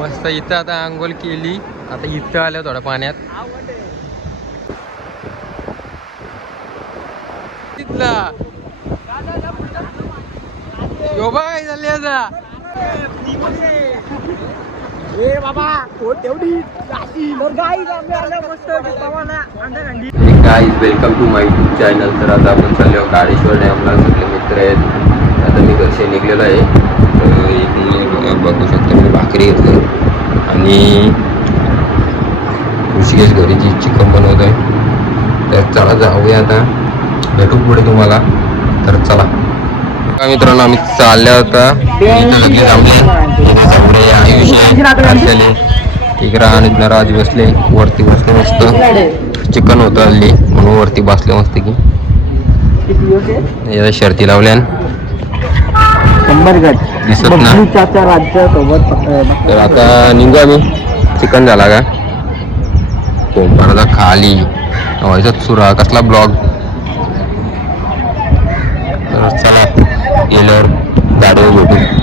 मस्त इथं आता आंघोळ केली. आता इथं आल्या थोड्या पाण्यात. काय झाले आता guys, welcome to my YouTube channel. तर आता आपण चाललो गाडेश्वर डॅमला. सगळे मित्र आहेत. आता मी घरचे निघलेलो आहे. तर बघू शकतो मी भाकरी घेतली आणि ऋषिकेश घरी जी चिकन बनवत आहे. तर चला जाऊया आता, भेटू पुढे तुम्हाला. तर चला मित्रांनो, आम्ही चालल्या होता इकडे आणि राज बसले वरती. बसले मस्त चिकन होतं हल्ली म्हणून वरती बसले मस्त की. याला शर्ती लावल्या दिसत ना. तर आता निघू आम्ही. चिकन झाला का कोंबडा खाली व्हायचा चुरा कसला ब्लॉग. तर चला गेल्यावर गाडीवर भेटू.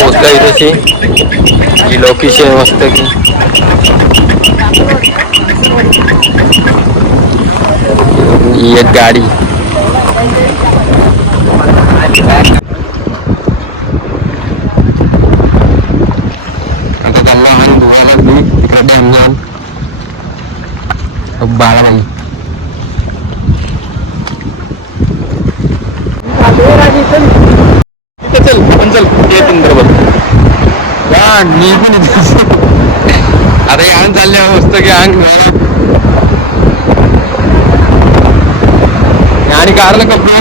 पोचला इथे ही लोकेशन मस्त की. ही एक गाडी आता त्यांना आणि धुवायला तिकडे डॅम जाऊन बाळाबाई. चल पण चल येतून बरोबर मी पण आता अंग चालले मस्त की. अंग आणि कारला कपडे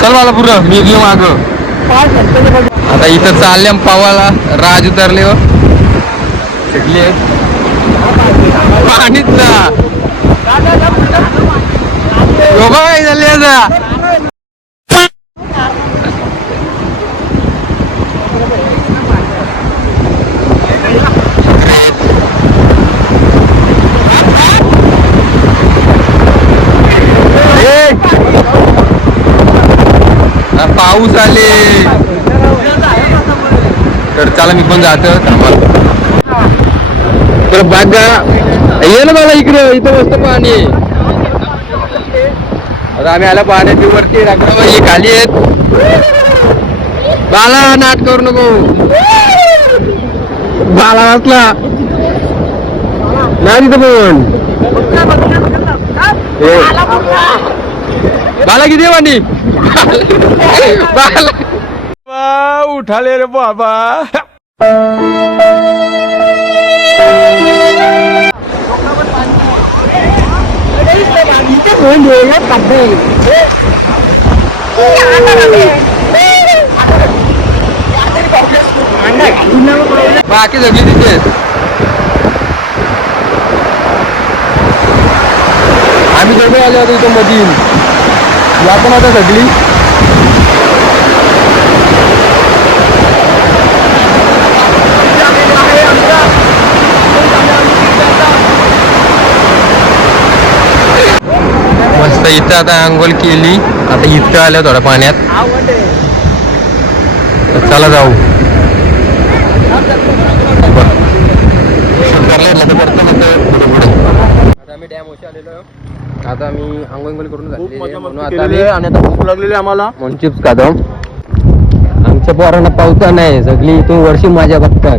चल मला पुरं मी घेऊ माग. आता इथं चालले पावाला. राज उतरले हो शिकले पाणीच ना. काय झाले आता पाऊस आले. तर चला मी पण जातो थांबा. तर बागा ये ना मला इकडे. इथं मस्त पाणी आहे. आता आम्ही आला पाण्याची वरती. राखराबाई खाली आहेत. बाला नाट करू नको. बाला वाचला नाही तिथं पण बाला किती पाणी बाला उठाले रे बाबा. बाकी सगळी तिथे आम्ही सगळे आले होतो इथं मधील. या पण आता सगळी मस्त. इथं आता आंघोळ केली. आता इथं आल्या थोड्या पाण्यात. चला जाऊ. आता आम्ही डॅम ओशी आलेलो. आता आम्ही आंघोळ करून झाले आणि आता भूक लागलेली आम्हाला म्हणून चिप्स खातो. आमच्या पोरांना पावता नाही सगळी इथून वर्षी माझ्या बघतात.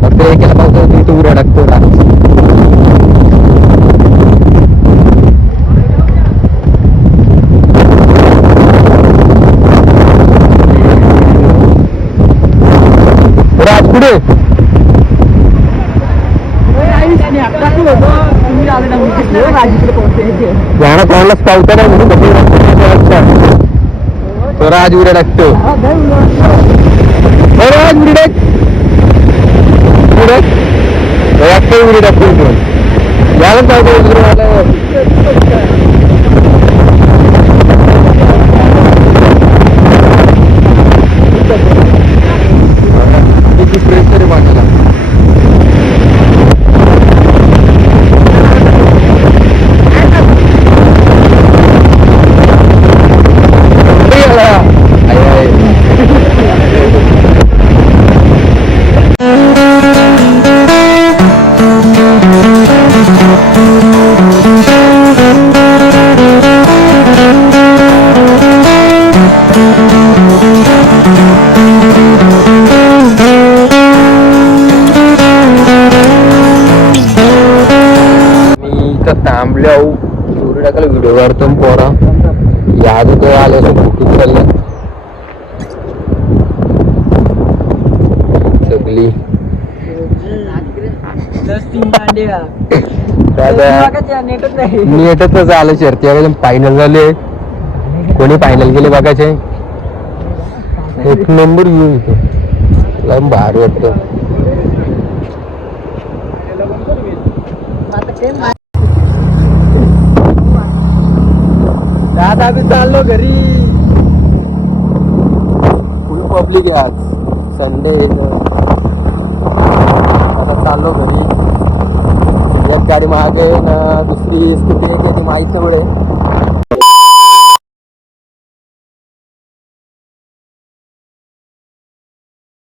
फक्त एकेला पावसाळ्यात इथं उड्या टाकतो राज पुढे जाणं कोणालाच पावता नाही म्हणून तो राज उड्या टाकतो राज उडी टाक उडी टाकतो याला पावतो प्रेशर आहे माझ्याला थांबल्या उडी टाकायला व्हिडिओ काढतो पोरा याद होतं आले फोटो चालले सगळी नेटच आलं शर्ती फायनल झाले कोणी फायनल केले बघायचे एक नंबर घेऊन येतो भारी वाटतं दादा आम्ही चाललो घरी फुल पब्लिक आहे आज संडे आता चाललो घरी एक गाडी मागे ना दुसरी स्कूटी आहे त्याची माहीत सगळे